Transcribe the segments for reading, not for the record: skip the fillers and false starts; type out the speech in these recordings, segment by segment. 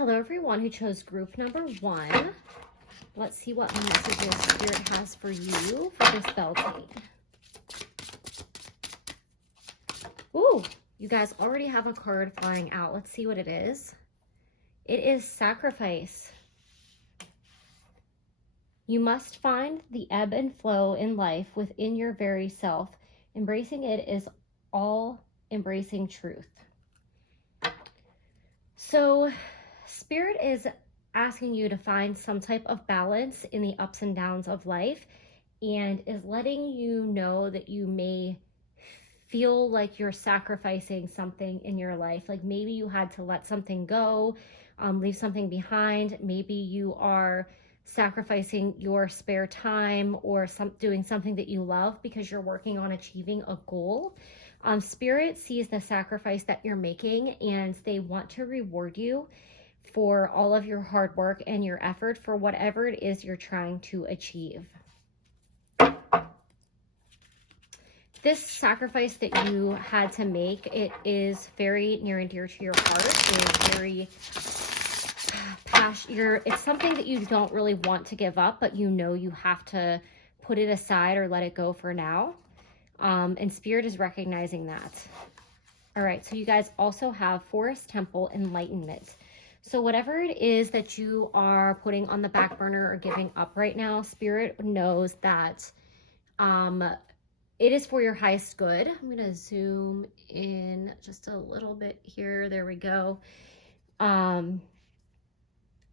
Hello, everyone who chose group number 1. Let's see what messages Spirit has for you for this Beltane. Ooh, you guys already have a card flying out. Let's see what it is. It is sacrifice. You must find the ebb and flow in life within your very self. Embracing it is all embracing truth. So, Spirit is asking you to find some type of balance in the ups and downs of life, and is letting you know that you may feel like you're sacrificing something in your life. Like maybe you had to let something go, leave something behind. Maybe you are sacrificing your spare time or doing something that you love because you're working on achieving a goal. Spirit sees the sacrifice that you're making, and they want to reward you for all of your hard work and your effort for whatever it is you're trying to achieve. This sacrifice that you had to make, it is very near and dear to your heart. It is very passionate. It's something that you don't really want to give up, but you know you have to put it aside or let it go for now. And Spirit is recognizing that. All right, so you guys also have Forest Temple Enlightenment. So whatever it is that you are putting on the back burner or giving up right now, Spirit knows that it is for your highest good. I'm going to zoom in just a little bit here. There we go.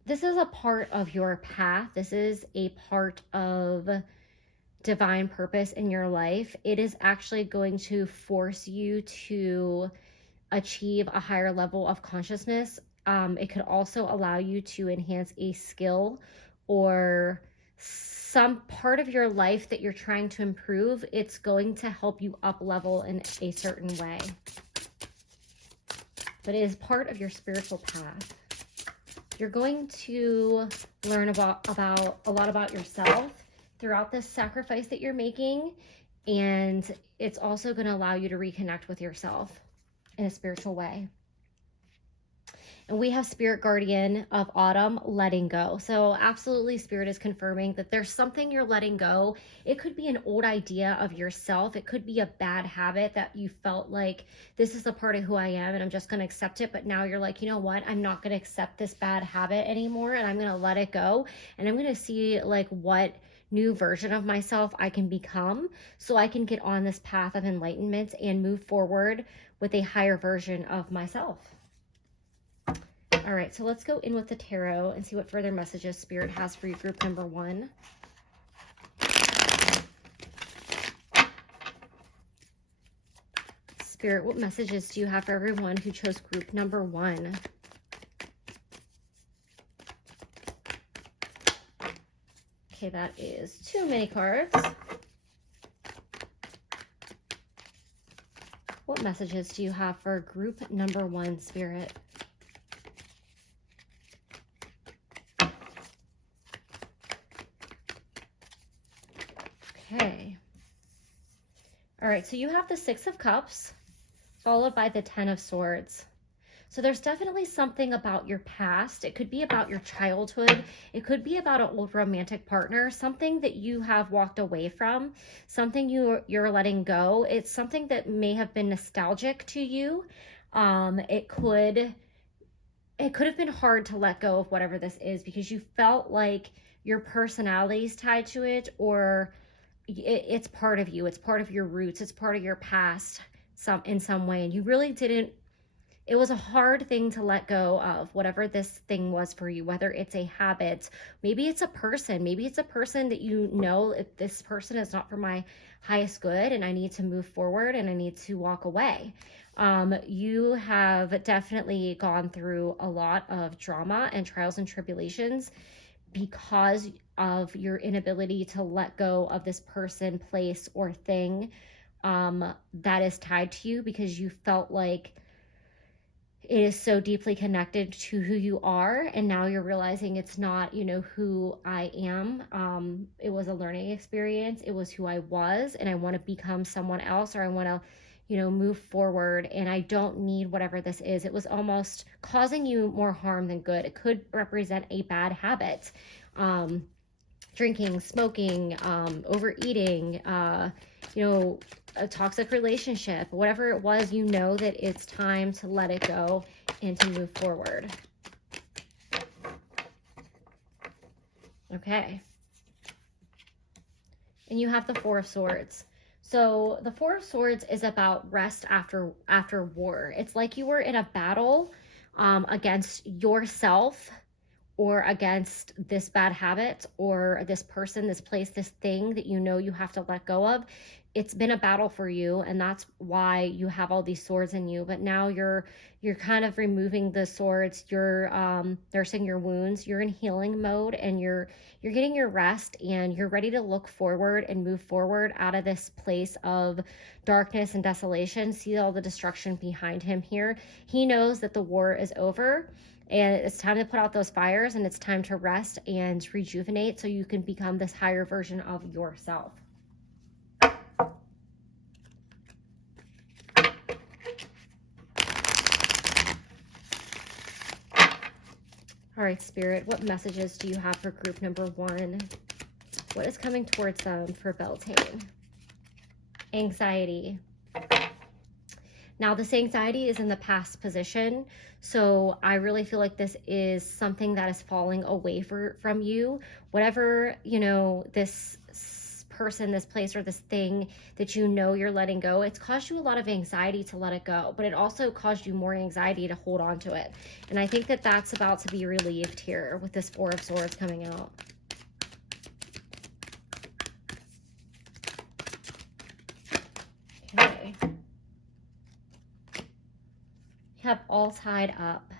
This is a part of your path. This is a part of divine purpose in your life. It is actually going to force you to achieve a higher level of consciousness. It could also allow you to enhance a skill or some part of your life that you're trying to improve. It's going to help you up level in a certain way. But it is part of your spiritual path. You're going to learn about a lot about yourself throughout this sacrifice that you're making. And it's also going to allow you to reconnect with yourself in a spiritual way. And we have Spirit Guardian of Autumn, letting go. So absolutely, Spirit is confirming that there's something you're letting go. It could be an old idea of yourself. It could be a bad habit that you felt like, this is a part of who I am and I'm just going to accept it. But now you're like, you know what? I'm not going to accept this bad habit anymore, and I'm going to let it go. And I'm going to see like what new version of myself I can become, so I can get on this path of enlightenment and move forward with a higher version of myself. All right, so let's go in with the tarot and see what further messages Spirit has for you, group number 1. Spirit, what messages do you have for everyone who chose group number 1? Okay, that is too many cards. What messages do you have for group number 1, Spirit? Okay. All right, so you have the 6 of Cups, followed by the 10 of Swords. So there's definitely something about your past. It could be about your childhood. It could be about an old romantic partner, something that you have walked away from, something you're letting go. It's something that may have been nostalgic to you. It could have been hard to let go of whatever this is, because you felt like your personality is tied to it, or it's part of you. It's part of your roots. It's part of your past in some way. And you really didn't. It was a hard thing to let go of, whatever this thing was for you, whether it's a habit, maybe it's a person, maybe it's a person that you know, if this person is not for my highest good and I need to move forward and I need to walk away. You have definitely gone through a lot of drama and trials and tribulations because of your inability to let go of this person, place, or thing that is tied to you, because you felt like it is so deeply connected to who you are, and now you're realizing it's not, who I am. It was a learning experience. It was who I was, and I want to become someone else, or I want to, move forward, and I don't need whatever this is. It was almost causing you more harm than good. It could represent a bad habit. Drinking, smoking, overeating, a toxic relationship, whatever it was, that it's time to let it go and to move forward. Okay. And you have the Four of Swords. So the Four of Swords is about rest after war. It's like you were in a battle against yourself, or against this bad habit, or this person, this place, this thing that you have to let go of. It's been a battle for you, and that's why you have all these swords in you. But now you're kind of removing the swords. You're nursing your wounds. You're in healing mode, and you're getting your rest, and you're ready to look forward and move forward out of this place of darkness and desolation. See all the destruction behind him here. He knows that the war is over, and it's time to put out those fires, and it's time to rest and rejuvenate so you can become this higher version of yourself. All right, Spirit, what messages do you have for group number 1? What is coming towards them for Beltane? Anxiety. Now, this anxiety is in the past position, so I really feel like this is something that is falling away from you. Whatever, this person, this place, or this thing that you're letting go, it's caused you a lot of anxiety to let it go, but it also caused you more anxiety to hold on to it. And I think that that's about to be relieved here with this Four of Swords coming out. Okay. Have all tied up.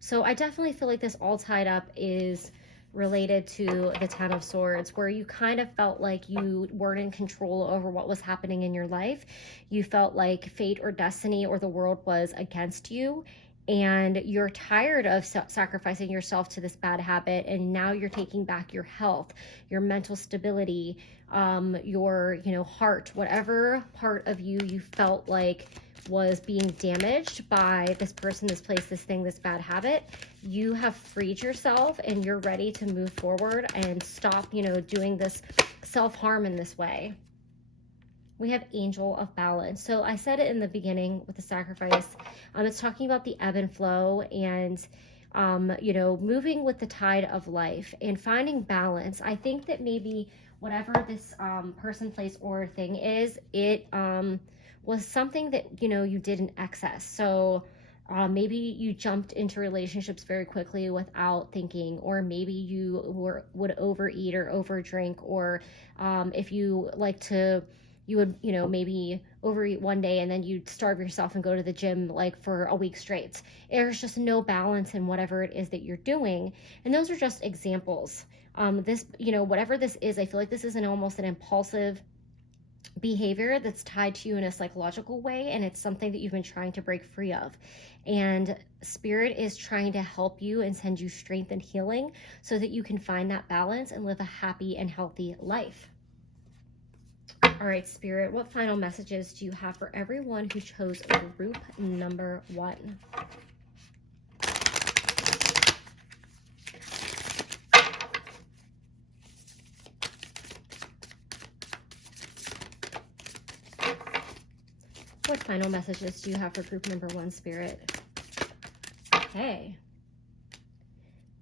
So I definitely feel like this all tied up is related to the Ten of Swords, where you kind of felt like you weren't in control over what was happening in your life. You felt like fate or destiny or the world was against you, and you're tired of sacrificing yourself to this bad habit, and now you're taking back your health, your mental stability, your heart, whatever part of you felt like was being damaged by this person, this place, this thing, this bad habit. You have freed yourself, and you're ready to move forward and stop, doing this self-harm in this way. We have Angel of Balance. So I said it in the beginning with the sacrifice. It's talking about the ebb and flow, and moving with the tide of life and finding balance. I think that maybe whatever this person, place, or thing is, it was something that you did in excess. So maybe you jumped into relationships very quickly without thinking, or maybe you would overeat or overdrink, or if you like to, you would maybe overeat one day and then you'd starve yourself and go to the gym like for a week straight. There's just no balance in whatever it is that you're doing, and those are just examples. This, whatever this is, I feel like this is almost an impulsive behavior that's tied to you in a psychological way, and it's something that you've been trying to break free of. And Spirit is trying to help you and send you strength and healing so that you can find that balance and live a happy and healthy life. All right, Spirit, what final messages do you have for everyone who chose group number 1? What final messages do you have for group number 1, Spirit? Okay.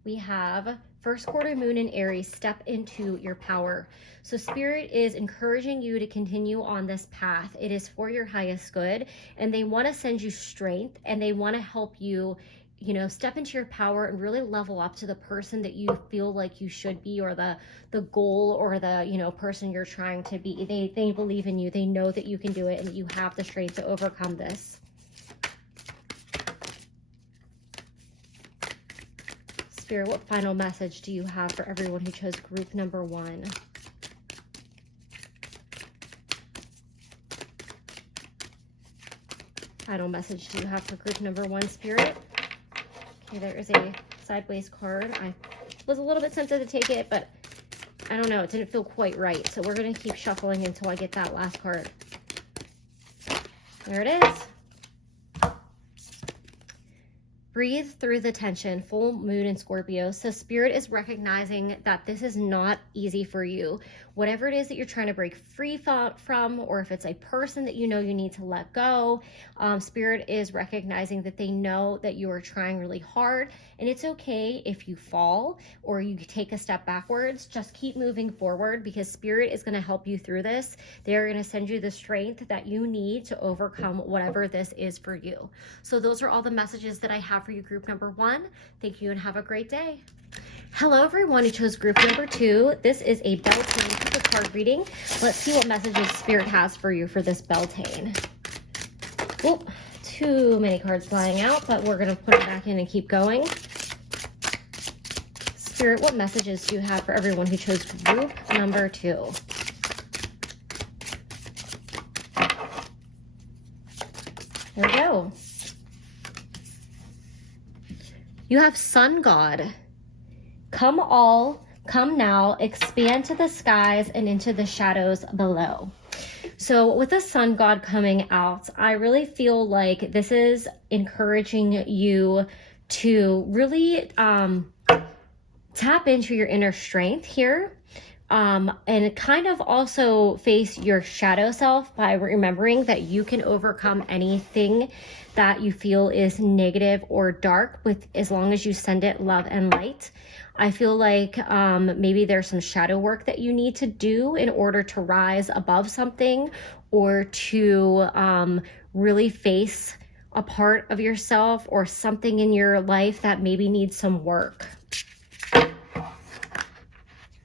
We have first quarter moon in Aries, step into your power. So Spirit is encouraging you to continue on this path. It is for your highest good, and they want to send you strength, and they want to help you, step into your power and really level up to the person that you feel like you should be, or the goal, or the, person you're trying to be. They believe in you. They know that you can do it, and that you have the strength to overcome this. Spirit, what final message do you have for everyone who chose group number 1? Final message do you have for group number 1, Spirit? Okay, there is a sideways card. I was a little bit tempted to take it, but I don't know. It didn't feel quite right. So we're going to keep shuffling until I get that last card. There it is. Breathe through the tension, full moon in Scorpio. So Spirit is recognizing that this is not easy for you. Whatever it is that you're trying to break free from, or if it's a person that you know you need to let go, Spirit is recognizing that they know that you are trying really hard, and it's okay if you fall or you take a step backwards. Just keep moving forward, because Spirit is going to help you through this. They are going to send you the strength that you need to overcome whatever this is for you. So those are all the messages that I have for you, group number 1. Thank you and have a great day. Hello everyone who chose group number 2. This is a Beltane card reading. Let's see what messages Spirit has for you for this Beltane. Oop, too many cards flying out, but we're going to put it back in and keep going. Spirit, what messages do you have for everyone who chose group number 2? There we go. You have Sun God. Come all, come now, expand to the skies and into the shadows below. So with the Sun God coming out, I really feel like this is encouraging you to really tap into your inner strength here. And kind of also face your shadow self by remembering that you can overcome anything that you feel is negative or dark with, as long as you send it love and light. I feel like maybe there's some shadow work that you need to do in order to rise above something, or to really face a part of yourself or something in your life that maybe needs some work. This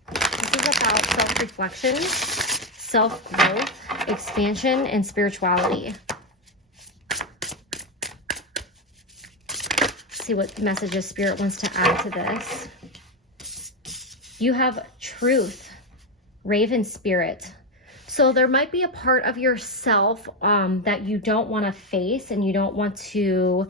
is about self-reflection, self-growth, expansion, and spirituality. Let's see what messages Spirit wants to add to this. You have Truth, Raven Spirit. So there might be a part of yourself that you don't want to face, and you don't want to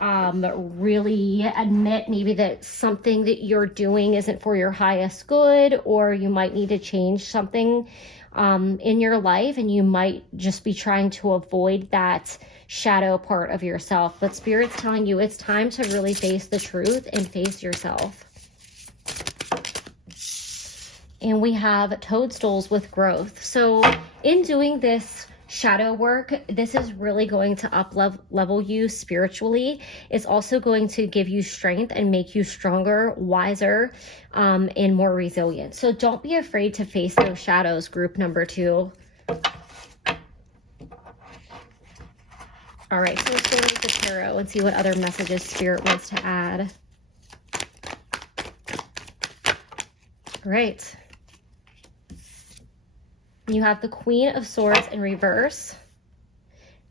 really admit maybe that something that you're doing isn't for your highest good, or you might need to change something in your life, and you might just be trying to avoid that shadow part of yourself. But Spirit's telling you it's time to really face the truth and face yourself. And we have Toadstools with Growth. So in doing this shadow work, this is really going to up-level you spiritually. It's also going to give you strength and make you stronger, wiser, and more resilient. So don't be afraid to face those shadows, group number 2. All right, so let's go into the tarot and see what other messages Spirit wants to add. Great. You have the Queen of Swords in reverse.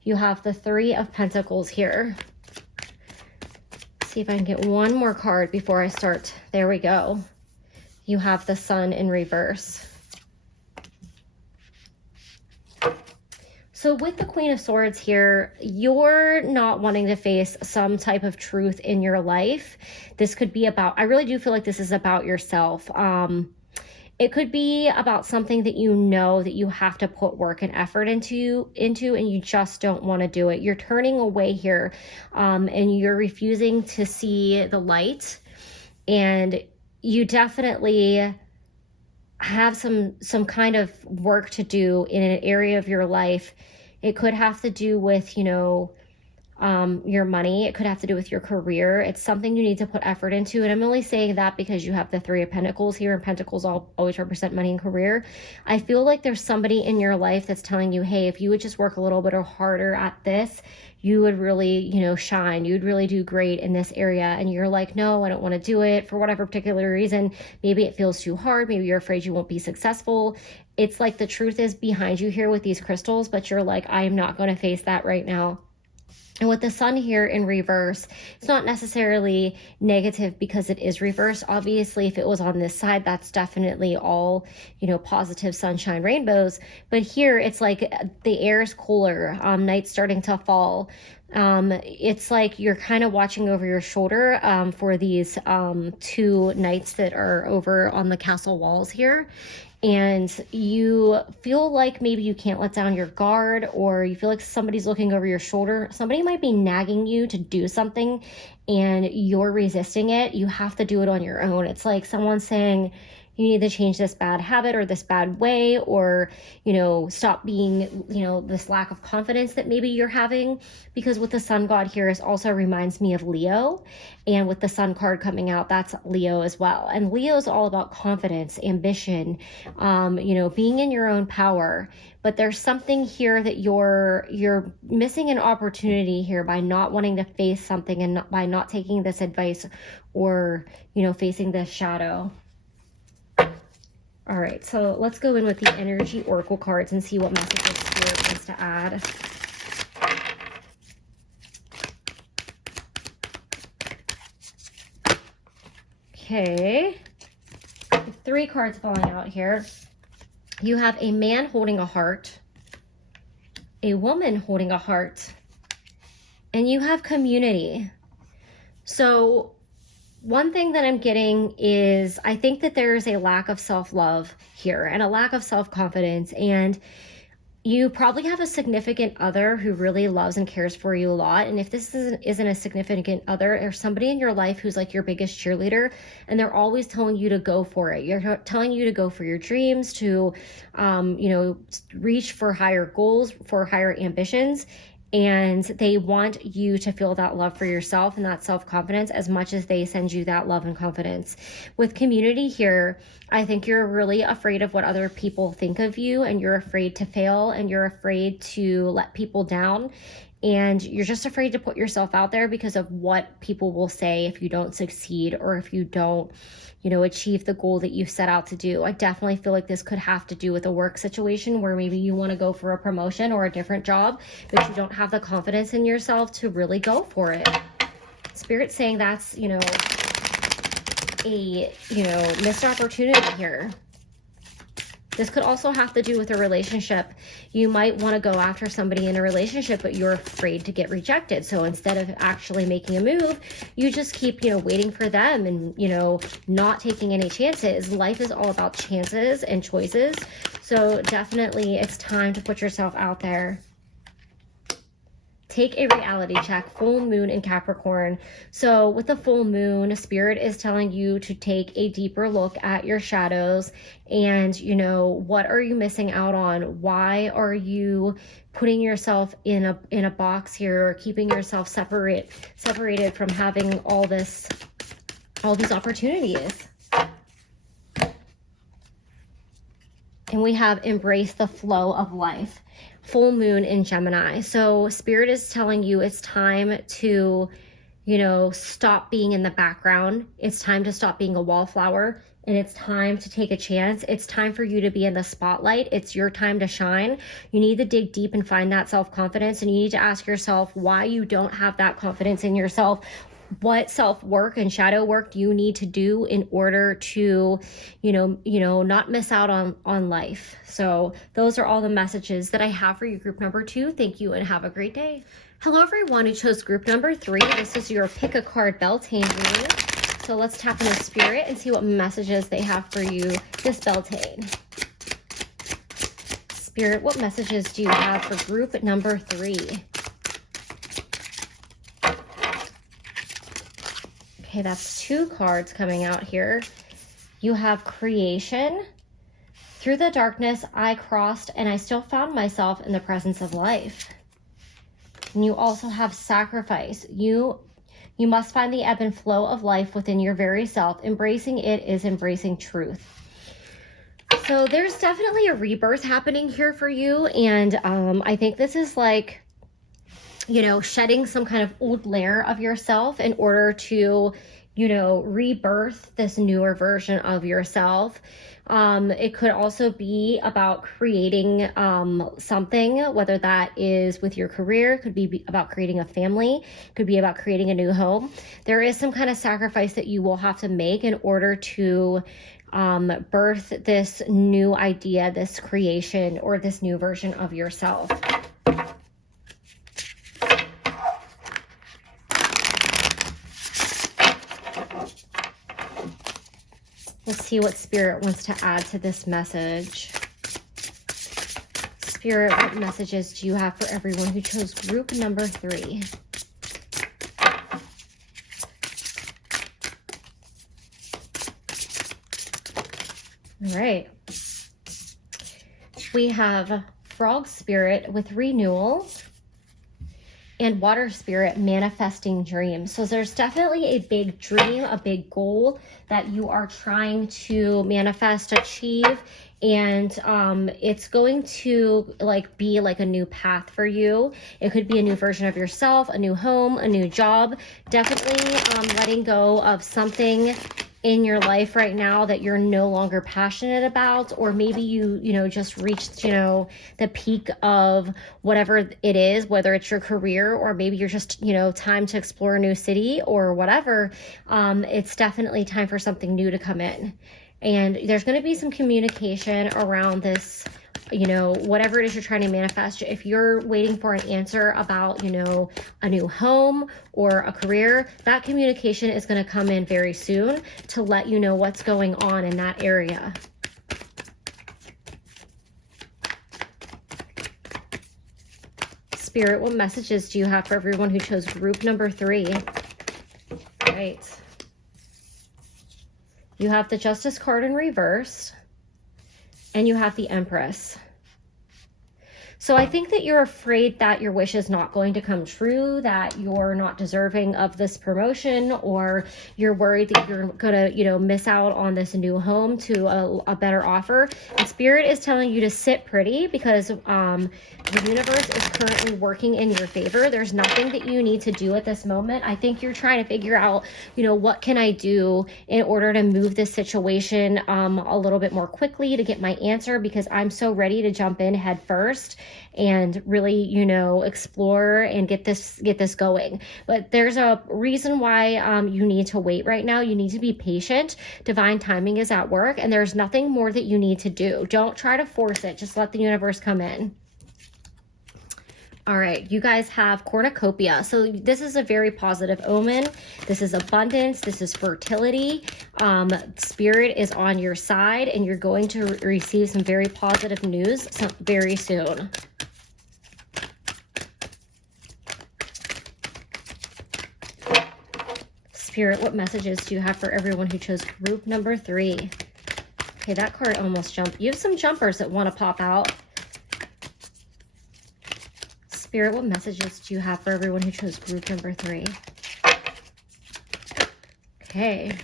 You have the Three of Pentacles here. Let's see if I can get one more card before I start. There we go. You have the Sun in reverse. So with the Queen of Swords here, you're not wanting to face some type of truth in your life. This could be about, I really do feel like this is about yourself. It could be about something that you know that you have to put work and effort into and you just don't want to do it. You're turning away here, and you're refusing to see the light, and you definitely have some kind of work to do in an area of your life. It could have to do with, you know, your money. It could have to do with your career. It's something you need to put effort into. And I'm only saying that because you have the Three of Pentacles here, and Pentacles always represent money and career. I feel like there's somebody in your life that's telling you, hey, if you would just work a little bit harder at this, you would really, you know, shine. You'd really do great in this area. And you're like, no, I don't want to do it for whatever particular reason. Maybe it feels too hard. Maybe you're afraid you won't be successful. It's like the truth is behind you here with these crystals, but you're like, I am not going to face that right now. And with the Sun here in reverse, it's not necessarily negative because it is reverse. Obviously, if it was on this side, that's definitely all, you know, positive sunshine, rainbows. But here, it's like the air is cooler, night's starting to fall. It's like you're kind of watching over your shoulder for these 2 knights that are over on the castle walls here. and you feel like maybe you can't let down your guard, or you feel like somebody's looking over your shoulder. Somebody might be nagging you to do something and you're resisting it. You have to do it on your own. It's like someone saying, you need to change this bad habit or this bad way, or, stop being, this lack of confidence that maybe you're having. Because with the Sun God here, it also reminds me of Leo. And with the Sun card coming out, that's Leo as well. And Leo is all about confidence, ambition, being in your own power. But there's something here that you're missing an opportunity here by not wanting to face something, and by not taking this advice, or, facing this shadow. All right, so let's go in with the energy oracle cards and see what messages Spirit wants to add. Okay, 3 cards falling out here. You have a man holding a heart, a woman holding a heart, and you have community. So one thing that I'm getting is, I think that there's a lack of self-love here and a lack of self-confidence, and you probably have a significant other who really loves and cares for you a lot. And if this isn't a significant other, or somebody in your life who's like your biggest cheerleader, and they're always telling you to go for it. You're telling you to go for your dreams, to, reach for higher goals, for higher ambitions. And they want you to feel that love for yourself and that self-confidence as much as they send you that love and confidence. With community here, I think you're really afraid of what other people think of you, and you're afraid to fail, and you're afraid to let people down. And you're just afraid to put yourself out there because of what people will say if you don't succeed, or if you don't, achieve the goal that you set out to do. I definitely feel like this could have to do with a work situation where maybe you want to go for a promotion or a different job, but you don't have the confidence in yourself to really go for it. Spirit's saying that's, a, missed opportunity here. This could also have to do with a relationship. You might want to go after somebody in a relationship, but you're afraid to get rejected. So instead of actually making a move, you just keep, waiting for them and, not taking any chances. Life is all about chances and choices. So definitely it's time to put yourself out there. Take a reality check. Full moon in Capricorn. So with the full moon, Spirit is telling you to take a deeper look at your shadows and, what are you missing out on? Why are you putting yourself in a box here, or keeping yourself separated from having all these opportunities? And we have embrace the flow of life. Full moon in Gemini. So Spirit is telling you it's time to, stop being in the background. It's time to stop being a wallflower, and it's time to take a chance. It's time for you to be in the spotlight. It's your time to shine. You need to dig deep and find that self-confidence, and you need to ask yourself why you don't have that confidence in yourself. What self-work and shadow work do you need to do in order to, not miss out on life? So those are all the messages that I have for you, group number 2. Thank you and have a great day. Hello, everyone who chose group number 3. This is your pick a card Beltane reading. So let's tap into Spirit and see what messages they have for you this Beltane. Spirit, what messages do you have for group number 3? Okay, that's 2 cards coming out here. You have creation. Through the darkness, I crossed and I still found myself in the presence of life. And you also have sacrifice. You must find the ebb and flow of life within your very self. Embracing it is embracing truth. So there's definitely a rebirth happening here for you. And I think this is like, shedding some kind of old layer of yourself in order to, rebirth this newer version of yourself. It could also be about creating something, whether that is with your career, could be about creating a family, could be about creating a new home. There is some kind of sacrifice that you will have to make in order to birth this new idea, this creation, or this new version of yourself. The see what Spirit wants to add to this message. Spirit, what messages do you have for everyone who chose group number 3? All right. We have Frog Spirit with renewal and Water Spirit manifesting dreams. So there's definitely a big dream, a big goal that you are trying to manifest, achieve, and it's going to be like a new path for you. It could be a new version of yourself, a new home, a new job. Definitely letting go of something in your life right now that you're no longer passionate about, or maybe you just reached the peak of whatever it is, whether it's your career or maybe you're just time to explore a new city or whatever. It's definitely time for something new to come in, and there's going to be some communication around this, whatever it is you're trying to manifest. If you're waiting for an answer about, a new home or a career, that communication is going to come in very soon to let you know what's going on in that area. Spirit, what messages do you have for everyone who chose group number 3? Right. You have the Justice card in reverse, and you have the Empress. So I think that you're afraid that your wish is not going to come true, that you're not deserving of this promotion, or you're worried that you're gonna, miss out on this new home to a better offer. And Spirit is telling you to sit pretty because the universe is currently working in your favor. There's nothing that you need to do at this moment. I think you're trying to figure out, what can I do in order to move this situation a little bit more quickly to get my answer, because I'm so ready to jump in head first and really, explore and get this going. But there's a reason why you need to wait right now. You need to be patient. Divine timing is at work, and there's nothing more that you need to do. Don't try to force it. Just let the universe come in. All right, you guys have cornucopia. So this is a very positive omen. This is abundance. This is fertility. Spirit is on your side, and you're going to receive some very positive news very soon. Spirit, what messages do you have for everyone who chose group number 3? Okay, that card almost jumped. You have some jumpers that want to pop out. Spirit, what messages do you have for everyone who chose group number 3? Okay.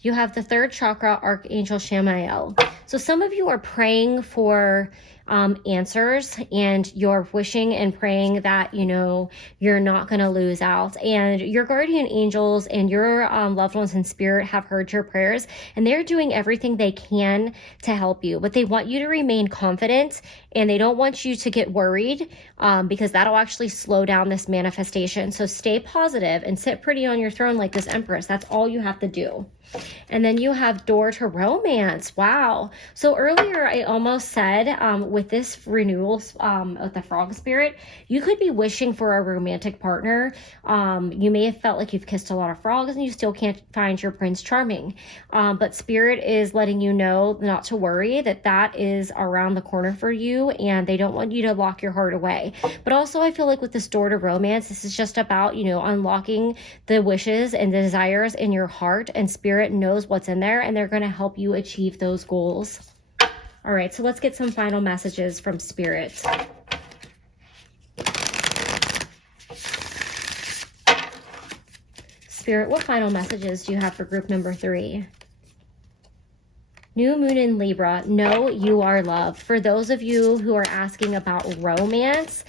You have the 3rd chakra, Archangel Shamael. So some of you are praying for answers, and you're wishing and praying that, you're not going to lose out. And your guardian angels and your loved ones in spirit have heard your prayers, and they're doing everything they can to help you. But they want you to remain confident, and they don't want you to get worried because that'll actually slow down this manifestation. So stay positive and sit pretty on your throne like this Empress. That's all you have to do. And then you have door to romance. Wow. So earlier I almost said with this renewal of the Frog Spirit, you could be wishing for a romantic partner. You may have felt like you've kissed a lot of frogs and you still can't find your Prince Charming. But Spirit is letting you know not to worry, that is around the corner for you, and they don't want you to lock your heart away. But also I feel like with this door to romance, this is just about, unlocking the wishes and the desires in your heart, and Spirit knows what's in there, and they're going to help you achieve those goals. All right, so let's get some final messages from Spirit. Spirit, what final messages do you have for group number 3? New moon in Libra, know you are loved. For those of you who are asking about romance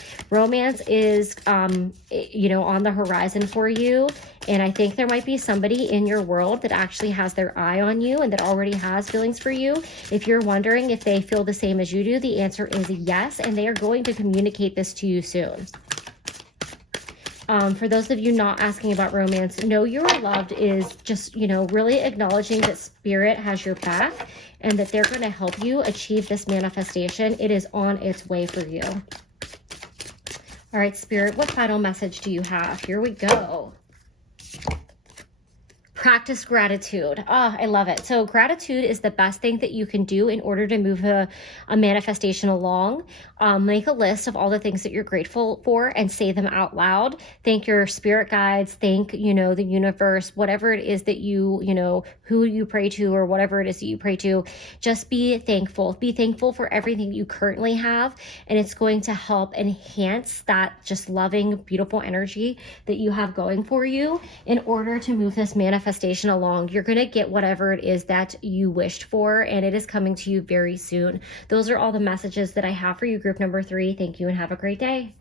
is, on the horizon for you. And I think there might be somebody in your world that actually has their eye on you and that already has feelings for you. If you're wondering if they feel the same as you do, the answer is yes. And they are going to communicate this to you soon. For those of you not asking about romance, know you are loved is just, really acknowledging that Spirit has your back and that they're going to help you achieve this manifestation. It is on its way for you. All right, Spirit, what final message do you have? Here we go. Practice gratitude. Oh, I love it. So gratitude is the best thing that you can do in order to move a manifestation along. Make a list of all the things that you're grateful for and say them out loud. Thank your spirit guides, thank, the universe, whatever it is that who you pray to or whatever it is that you pray to. Just be thankful. Be thankful for everything you currently have, and it's going to help enhance that just loving, beautiful energy that you have going for you in order to move this manifestation along. You're going to get whatever it is that you wished for, and it is coming to you very soon. Those are all the messages that I have for you, group number 3. Thank you and have a great day.